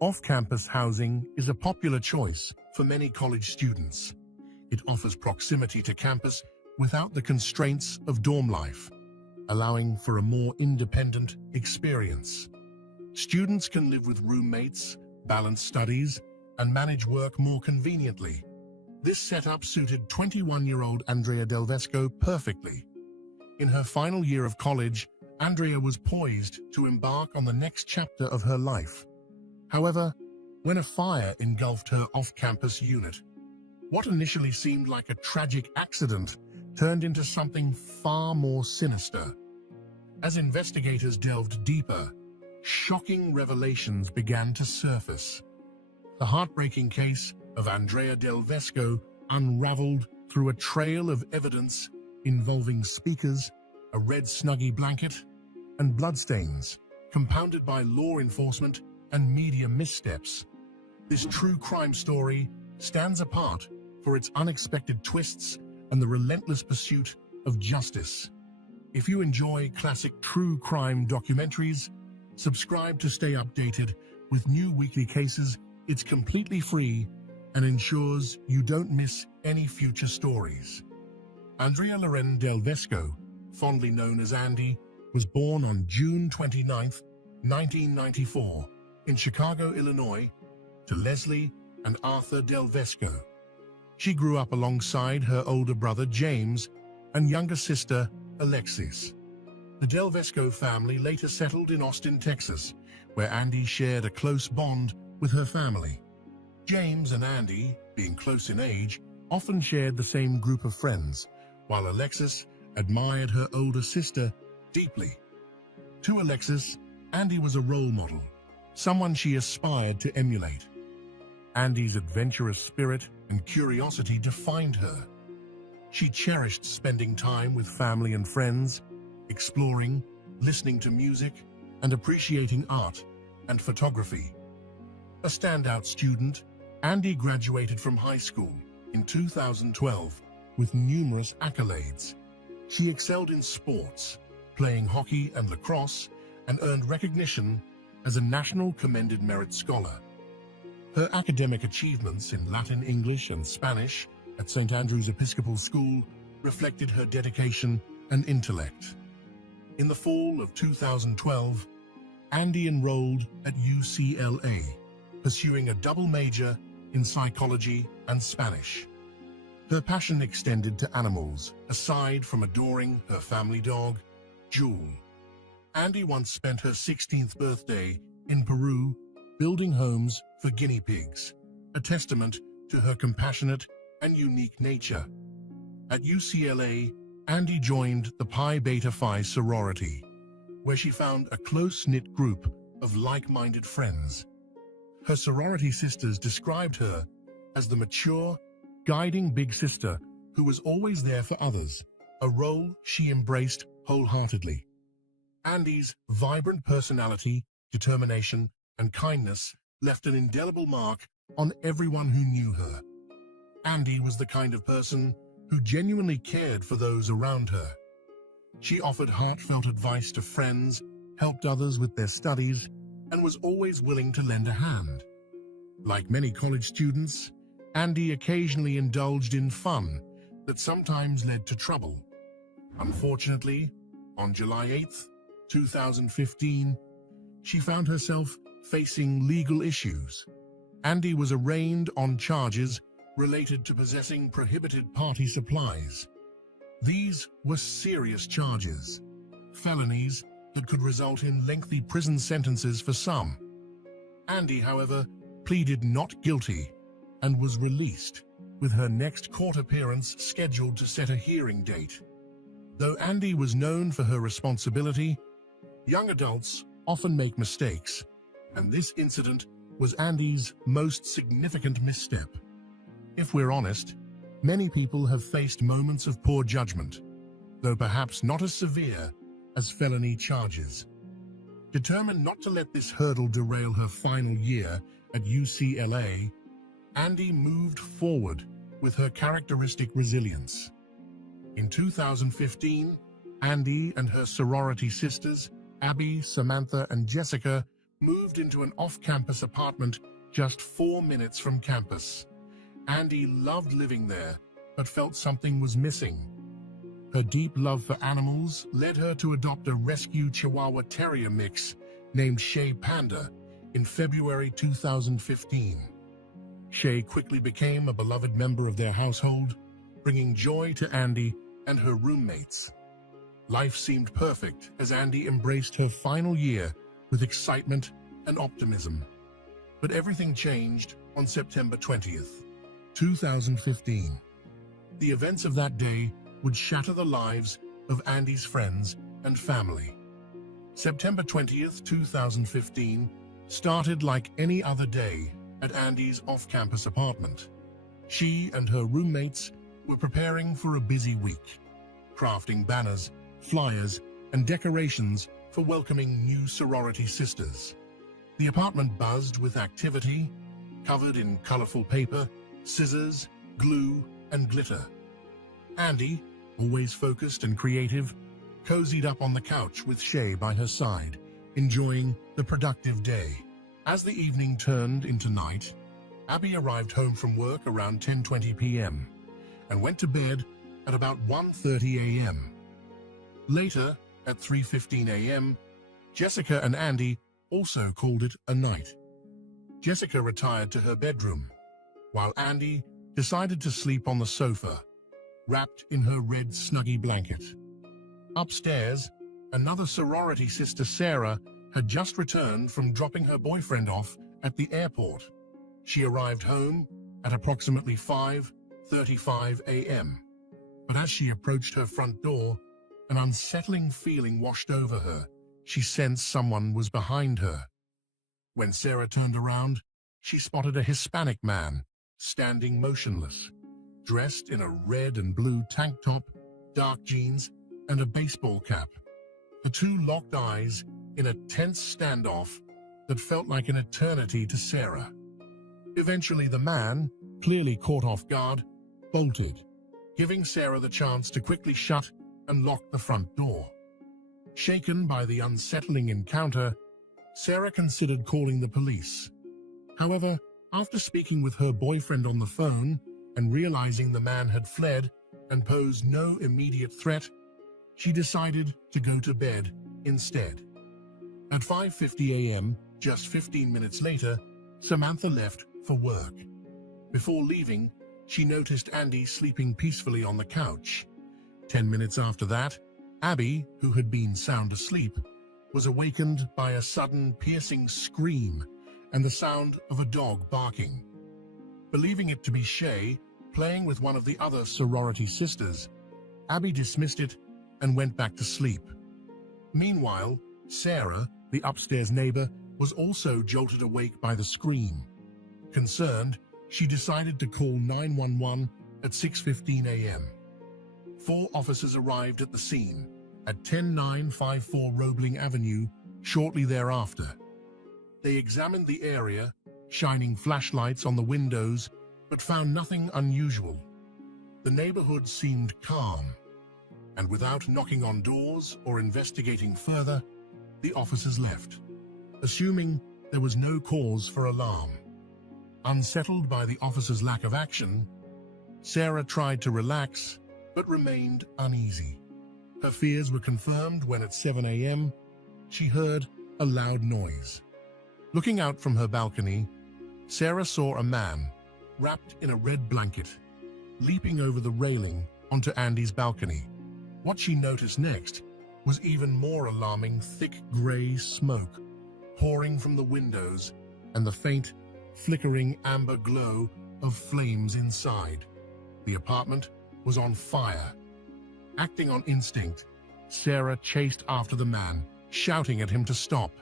Off-campus housing is a popular choice for many college students. It offers proximity to campus without the constraints of dorm life, allowing for a more independent experience. Students can live with roommates, balance studies, and manage work more conveniently. This setup suited 21-year-old Andrea Del Vesco perfectly. In her final year of college, Andrea was poised to embark on the next chapter of her life. However, when a fire engulfed her off-campus unit, what initially seemed like a tragic accident turned into something far more sinister. As investigators delved deeper, shocking revelations began to surface. The heartbreaking case of Andrea Del Vesco unraveled through a trail of evidence involving speakers, a red Snuggie blanket, and bloodstains, compounded by law enforcement and media missteps. This true crime story stands apart for its unexpected twists and the relentless pursuit of justice. If you enjoy classic true crime documentaries, subscribe to stay updated with new weekly cases. It's completely free and ensures you don't miss any future stories. Andrea Loren Del Vesco, fondly known as Andy, was born on June 29, 1994, in Chicago, Illinois, to Leslie and Arthur Del Vesco. She grew up alongside her older brother James and younger sister Alexis. The Del Vesco family later settled in Austin, Texas, where Andy shared a close bond with her family. James and Andy, being close in age, often shared the same group of friends, while Alexis admired her older sister deeply. To Alexis, Andy was a role model, someone she aspired to emulate. Andy's adventurous spirit and curiosity defined her. She cherished spending time with family and friends, exploring, listening to music, and appreciating art and photography. A standout student, Andy graduated from high school in 2012 with numerous accolades. She excelled in sports, playing hockey and lacrosse, and earned recognition as a National Commended Merit Scholar. Her academic achievements in Latin, English, and Spanish at St. Andrew's Episcopal School reflected her dedication and intellect. In the fall of 2012, Andy enrolled at UCLA, pursuing a double major in psychology and Spanish. Her passion extended to animals, aside from adoring her family dog, Jewel. Andy once spent her 16th birthday in Peru building homes for guinea pigs, a testament to her compassionate and unique nature. At UCLA, Andy joined the Pi Beta Phi sorority, where she found a close-knit group of like-minded friends. Her sorority sisters described her as the mature, guiding big sister who was always there for others, a role she embraced wholeheartedly. Andy's vibrant personality, determination, and kindness left an indelible mark on everyone who knew her. Andy was the kind of person who genuinely cared for those around her. She offered heartfelt advice to friends, helped others with their studies, and was always willing to lend a hand. Like many college students, Andy occasionally indulged in fun that sometimes led to trouble. Unfortunately, on July 8, 2015, she found herself facing legal issues. Andy was arraigned on charges related to possessing prohibited party supplies. These were serious charges, felonies that could result in lengthy prison sentences for some. Andy, however, pleaded not guilty and was released, with her next court appearance scheduled to set a hearing date. Though Andy was known for her responsibility, young adults often make mistakes, and this incident was Andy's most significant misstep. If we're honest, many people have faced moments of poor judgment, though perhaps not as severe as felony charges. Determined not to let this hurdle derail her final year at UCLA, Andy moved forward with her characteristic resilience. In 2015, Andy and her sorority sisters, Abby, Samantha, and Jessica, moved into an off-campus apartment just 4 minutes from campus. Andy loved living there, but felt something was missing. Her deep love for animals led her to adopt a rescue Chihuahua Terrier mix named Shay Panda in February 2015. Shay quickly became a beloved member of their household, bringing joy to Andy and her roommates. Life seemed perfect as Andy embraced her final year with excitement and optimism. But everything changed on September 20th, 2015. The events of that day would shatter the lives of Andy's friends and family. September 20th, 2015 started like any other day at Andy's off-campus apartment. She and her roommates were preparing for a busy week, crafting banners, flyers, and decorations for welcoming new sorority sisters. The apartment buzzed with activity, covered in colorful paper, scissors, glue, and glitter. Andy, always focused and creative, cozied up on the couch with Shay by her side, enjoying the productive day. As the evening turned into night, Abby arrived home from work around 10:20 p.m. and went to bed at about 1:30 a.m. Later, at 3:15 a.m., Jessica and Andy also called it a night. Jessica retired to her bedroom, while Andy decided to sleep on the sofa, wrapped in her red Snuggie blanket. Upstairs, another sorority sister, Sarah, had just returned from dropping her boyfriend off at the airport. She arrived home at approximately 5:35 a.m. But as she approached her front door, an unsettling feeling washed over her. She sensed someone was behind her. When Sarah turned around, she spotted a Hispanic man standing motionless, dressed in a red and blue tank top, dark jeans, and a baseball cap. The two locked eyes in a tense standoff that felt like an eternity to Sarah. Eventually, the man, clearly caught off guard, bolted, giving Sarah the chance to quickly shut and lock the front door. Shaken by the unsettling encounter, Sarah considered calling the police. However, after speaking with her boyfriend on the phone and realizing the man had fled and posed no immediate threat, she decided to go to bed instead. At 5:50 a.m., just 15 minutes later, Samantha left for work. Before leaving, she noticed Andy sleeping peacefully on the couch. 10 minutes after that, Abby, who had been sound asleep, was awakened by a sudden piercing scream and the sound of a dog barking. Believing it to be Shay playing with one of the other sorority sisters, Abby dismissed it and went back to sleep. Meanwhile, Sarah, the upstairs neighbor, was also jolted awake by the scream. Concerned, she decided to call 911 at 6:15 a.m. 4 officers arrived at the scene at 10954 Roebling Avenue shortly thereafter. They examined the area, shining flashlights on the windows, but found nothing unusual. The neighborhood seemed calm, and without knocking on doors or investigating further, the officers left, assuming there was no cause for alarm. Unsettled by the officers' lack of action, Sarah tried to relax, but remained uneasy. Her fears were confirmed when at 7 a.m., she heard a loud noise. Looking out from her balcony, Sarah saw a man, wrapped in a red blanket, leaping over the railing onto Andy's balcony. What she noticed next was even more alarming: thick gray smoke pouring from the windows and the faint, flickering amber glow of flames inside. The apartment was on fire. Acting on instinct, Sarah chased after the man, shouting at him to stop.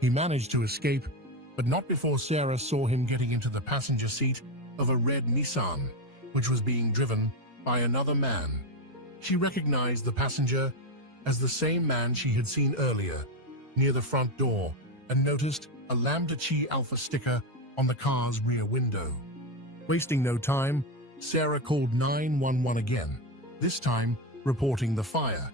He managed to escape, but not before Sarah saw him getting into the passenger seat of a red Nissan, which was being driven by another man. She recognized the passenger as the same man she had seen earlier near the front door and noticed a Lambda Chi Alpha sticker on the car's rear window. Wasting no time, Sarah called 911 again, this time reporting the fire.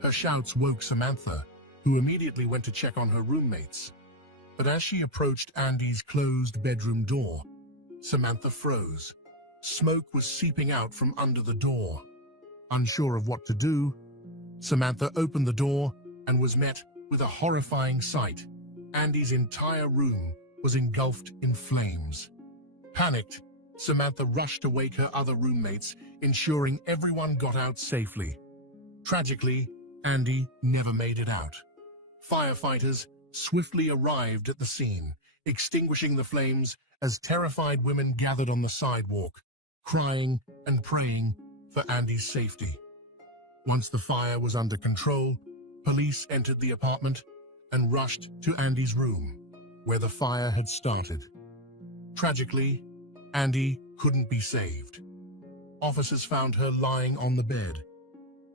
Her shouts woke Samantha, who immediately went to check on her roommates. But as she approached Andy's closed bedroom door, Samantha froze. Smoke was seeping out from under the door. Unsure of what to do, Samantha opened the door and was met with a horrifying sight. Andy's entire room was engulfed in flames. Panicked, Samantha rushed to wake her other roommates, ensuring everyone got out safely. Tragically, Andy never made it out. Firefighters swiftly arrived at the scene, extinguishing the flames as terrified women gathered on the sidewalk, crying and praying for Andy's safety. Once the fire was under control, police entered the apartment and rushed to Andy's room, where the fire had started. Tragically, Andy couldn't be saved. Officers found her lying on the bed,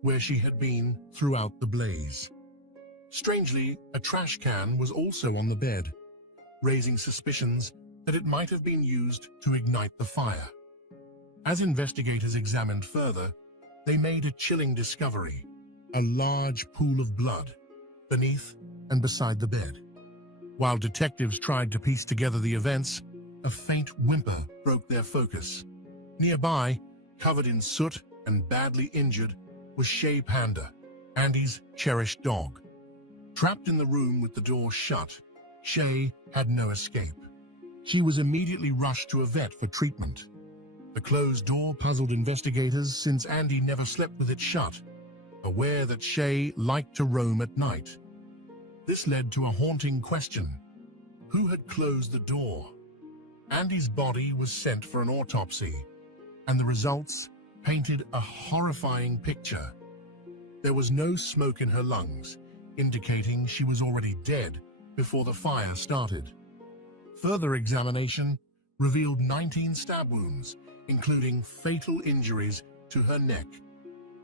where she had been throughout the blaze. Strangely, a trash can was also on the bed, raising suspicions that it might have been used to ignite the fire. As investigators examined further, they made a chilling discovery: a large pool of blood beneath and beside the bed. While detectives tried to piece together the events, a faint whimper broke their focus. Nearby, covered in soot and badly injured, was Shay Panda, Andy's cherished dog. Trapped in the room with the door shut, Shay had no escape. She was immediately rushed to a vet for treatment. The closed door puzzled investigators since Andy never slept with it shut, aware that Shay liked to roam at night. This led to a haunting question: who had closed the door? Andy's body was sent for an autopsy, and the results painted a horrifying picture. There was no smoke in her lungs, indicating she was already dead before the fire started. Further examination revealed 19 stab wounds, including fatal injuries to her neck.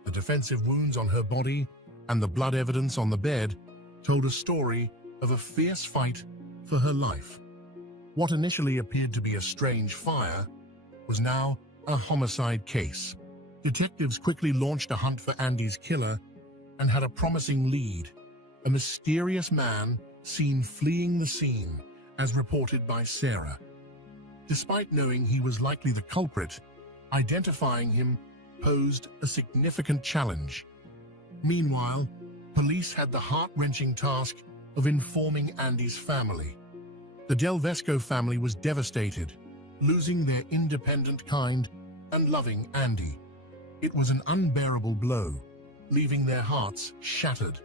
The defensive wounds on her body and the blood evidence on the bed told a story of a fierce fight for her life. What initially appeared to be a strange fire was now a homicide case. Detectives quickly launched a hunt for Andy's killer and had a promising lead: a mysterious man seen fleeing the scene, as reported by Sarah. Despite knowing he was likely the culprit, identifying him posed a significant challenge. Meanwhile, police had the heart-wrenching task of informing Andy's family. The Del Vesco family was devastated, losing their independent, kind, and loving Andy. It was an unbearable blow, leaving their hearts shattered.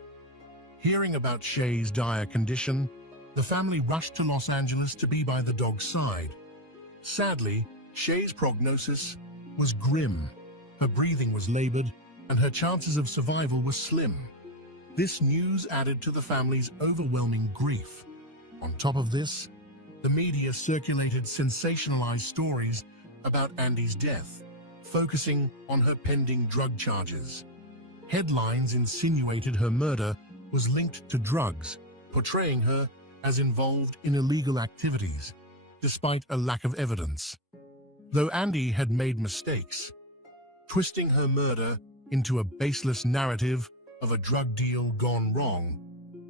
Hearing about Shay's dire condition, the family rushed to Los Angeles to be by the dog's side. Sadly, Shay's prognosis was grim. Her breathing was labored, and her chances of survival were slim. This news added to the family's overwhelming grief. On top of this, the media circulated sensationalized stories about Andy's death, focusing on her pending drug charges. Headlines insinuated her murder was linked to drugs, portraying her as involved in illegal activities, despite a lack of evidence. Though Andy had made mistakes, twisting her murder into a baseless narrative of a drug deal gone wrong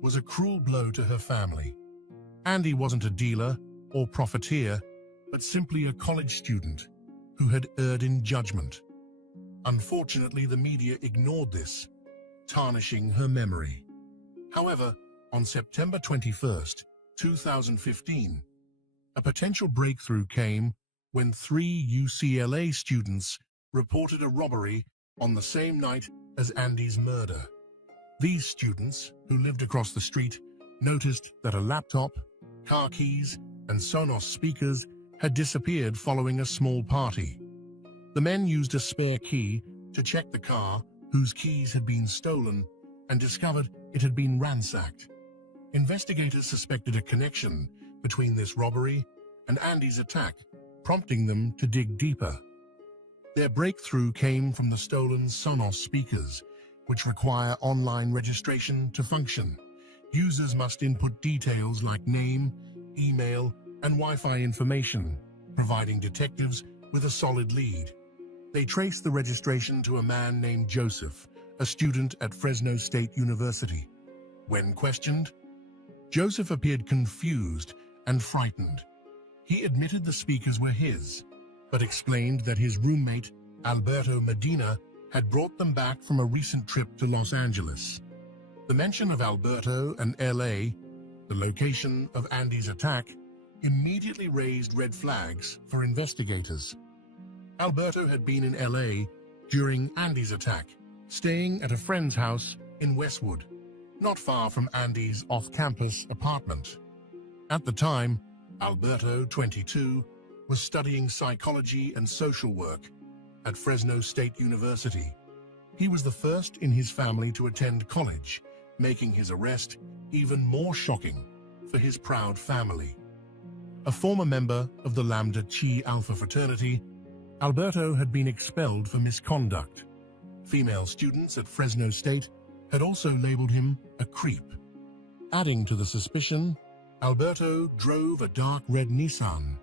was a cruel blow to her family. Andy wasn't a dealer or profiteer, but simply a college student who had erred in judgment. Unfortunately, the media ignored this, tarnishing her memory. However, on September 21st, 2015, a potential breakthrough came when 3 UCLA students reported a robbery on the same night as Andy's murder. These students, who lived across the street, noticed that a laptop, car keys, and Sonos speakers had disappeared following a small party. The men used a spare key to check the car, whose keys had been stolen, and discovered it had been ransacked. Investigators suspected a connection between this robbery and Andy's attack, prompting them to dig deeper. Their breakthrough came from the stolen Sonos speakers, which require online registration to function. Users must input details like name, email, and Wi-Fi information, providing detectives with a solid lead. They traced the registration to a man named Joseph, a student at Fresno State University. When questioned, Joseph appeared confused and frightened. He admitted the speakers were his, but explained that his roommate, Alberto Medina, had brought them back from a recent trip to Los Angeles. The mention of Alberto and LA, the location of Andy's attack, immediately raised red flags for investigators. Alberto had been in LA during Andy's attack, staying at a friend's house in Westwood, not far from Andy's off-campus apartment. At the time, Alberto, 22, was studying psychology and social work at Fresno State University. He was the first in his family to attend college, making his arrest even more shocking for his proud family. A former member of the Lambda Chi Alpha fraternity, Alberto had been expelled for misconduct. Female students at Fresno State had also labeled him a creep. Adding to the suspicion, Alberto drove a dark red Nissan,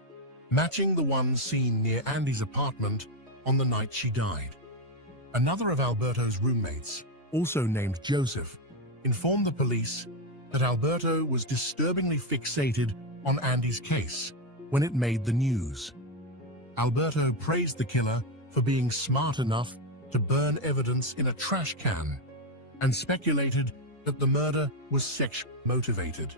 matching the one seen near Andy's apartment on the night she died. Another of Alberto's roommates, also named Joseph, informed the police that Alberto was disturbingly fixated on Andy's case when it made the news. Alberto praised the killer for being smart enough to burn evidence in a trash can and speculated that the murder was sexually motivated.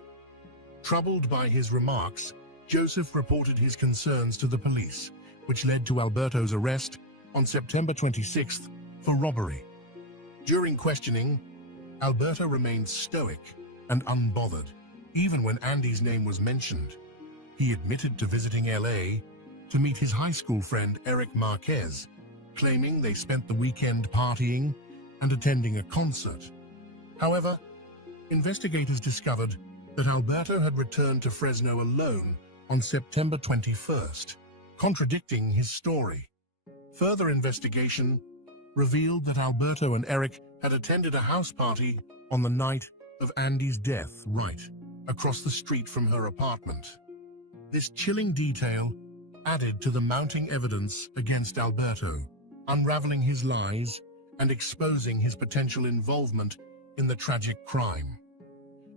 Troubled by his remarks, Joseph reported his concerns to the police, which led to Alberto's arrest on September 26th for robbery. During questioning, Alberto remained stoic and unbothered, even when Andy's name was mentioned. He admitted to visiting LA to meet his high school friend Eric Marquez, claiming they spent the weekend partying and attending a concert. However, investigators discovered that Alberto had returned to Fresno alone on September 21st, contradicting his story. Further investigation revealed that Alberto and Eric had attended a house party on the night of Andy's death, right across the street from her apartment. This chilling detail added to the mounting evidence against Alberto, unraveling his lies and exposing his potential involvement in the tragic crime.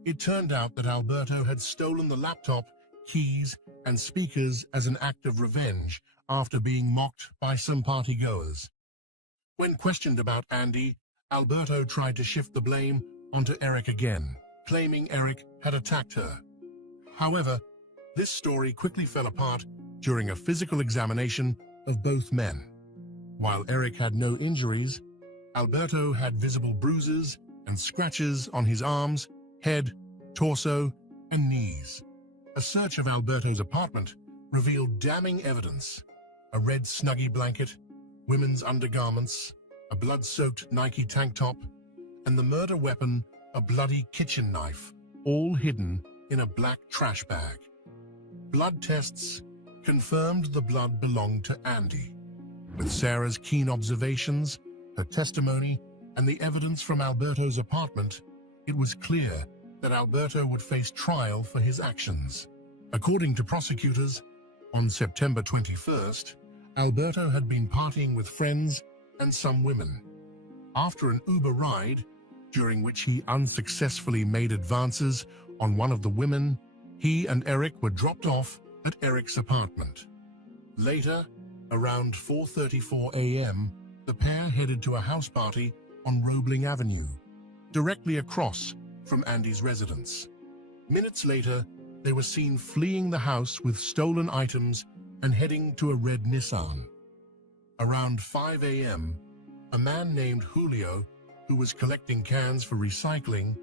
It turned out that Alberto had stolen the laptop, keys, and speakers as an act of revenge after being mocked by some partygoers. When questioned about Andy, Alberto tried to shift the blame onto Eric again, claiming Eric had attacked her. However, this story quickly fell apart during a physical examination of both men. While Eric had no injuries, Alberto had visible bruises and scratches on his arms, head, torso, and knees. A search of Alberto's apartment revealed damning evidence: a red Snuggie blanket, women's undergarments, a blood-soaked Nike tank top, and the murder weapon, a bloody kitchen knife, all hidden in a black trash bag. Blood tests confirmed the blood belonged to Andy. With Sarah's keen observations, her testimony, and the evidence from Alberto's apartment, it was clear that Alberto would face trial for his actions. According to prosecutors, on September 21st, Alberto had been partying with friends and some women. After an Uber ride, during which he unsuccessfully made advances on one of the women, he and Eric were dropped off at Eric's apartment. Later, around 4:34 a.m., the pair headed to a house party on Roebling Avenue, directly across from Andy's residence. Minutes later, they were seen fleeing the house with stolen items and heading to a red Nissan. Around 5 a.m., a man named Julio, who was collecting cans for recycling,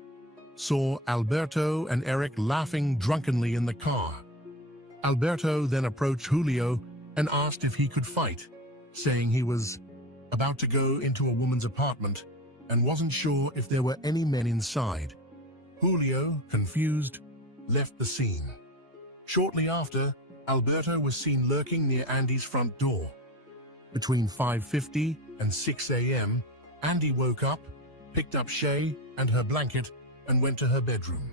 saw Alberto and Eric laughing drunkenly in the car. Alberto then approached Julio and asked if he could fight, saying he was about to go into a woman's apartment and wasn't sure if there were any men inside. Julio, confused, left the scene. Shortly after, Alberto was seen lurking near Andy's front door. Between 5:50 and 6 a.m., Andy woke up, picked up Shay and her blanket, and went to her bedroom.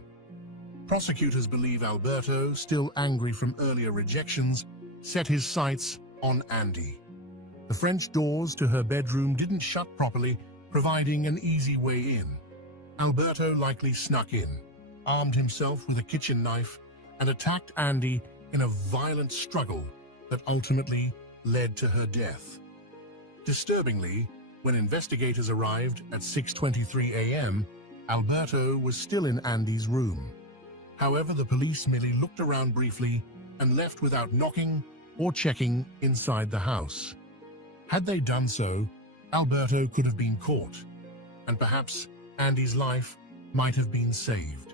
Prosecutors believe Alberto, still angry from earlier rejections, set his sights on Andy. The French doors to her bedroom didn't shut properly, providing an easy way in. Alberto likely snuck in. armed himself with a kitchen knife and attacked Andy in a violent struggle that ultimately led to her death. Disturbingly, when investigators arrived at 6:23 a.m., Alberto was still in Andy's room. However, the police merely looked around briefly and left without knocking or checking inside the house. Had they done so, Alberto could have been caught, and perhaps Andy's life might have been saved.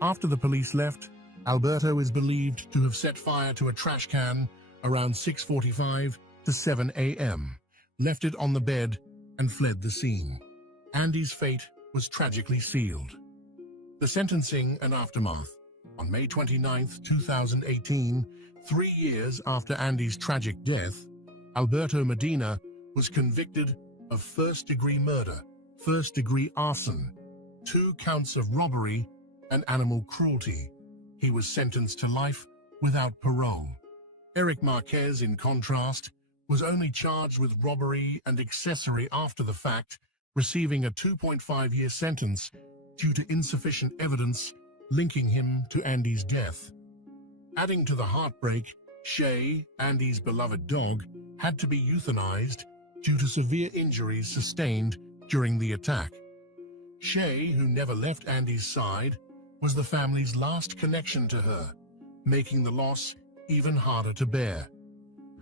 After the police left, Alberto is believed to have set fire to a trash can around 6:45 to 7 a.m., left it on the bed, and fled the scene. Andy's fate was tragically sealed. The sentencing and aftermath. On May 29, 2018, 3 years after Andy's tragic death, Alberto Medina was convicted of first-degree murder, first-degree arson, 2 counts of robbery, and animal cruelty. He was sentenced to life without parole. Eric Marquez, in contrast, was only charged with robbery and accessory after the fact, receiving a 2.5-year sentence due to insufficient evidence linking him to Andy's death. Adding to the heartbreak, Shay, Andy's beloved dog, had to be euthanized due to severe injuries sustained during the attack. Shay, who never left Andy's side, was the family's last connection to her, making the loss even harder to bear.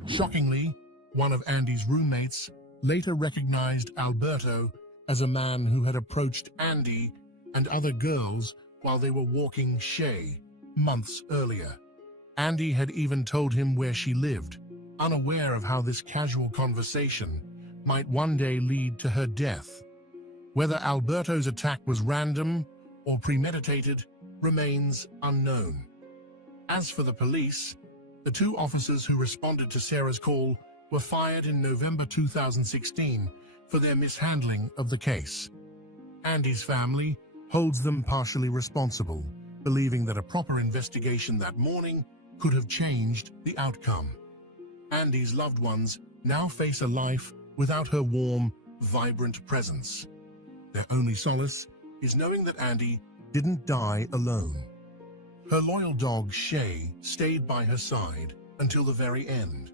Shockingly, one of Andy's roommates later recognized Alberto as a man who had approached Andy and other girls while they were walking Shay months earlier. Andy had even told him where she lived, unaware of how this casual conversation might one day lead to her death. Whether Alberto's attack was random or premeditated remains unknown. As for the police, the 2 officers who responded to Sarah's call were fired in November 2016 for their mishandling of the case. Andy's family holds them partially responsible, believing that a proper investigation that morning could have changed the outcome. Andy's loved ones now face a life without her warm, vibrant presence. Their only solace is knowing that Andy didn't die alone. Her loyal dog, Shay, stayed by her side until the very end.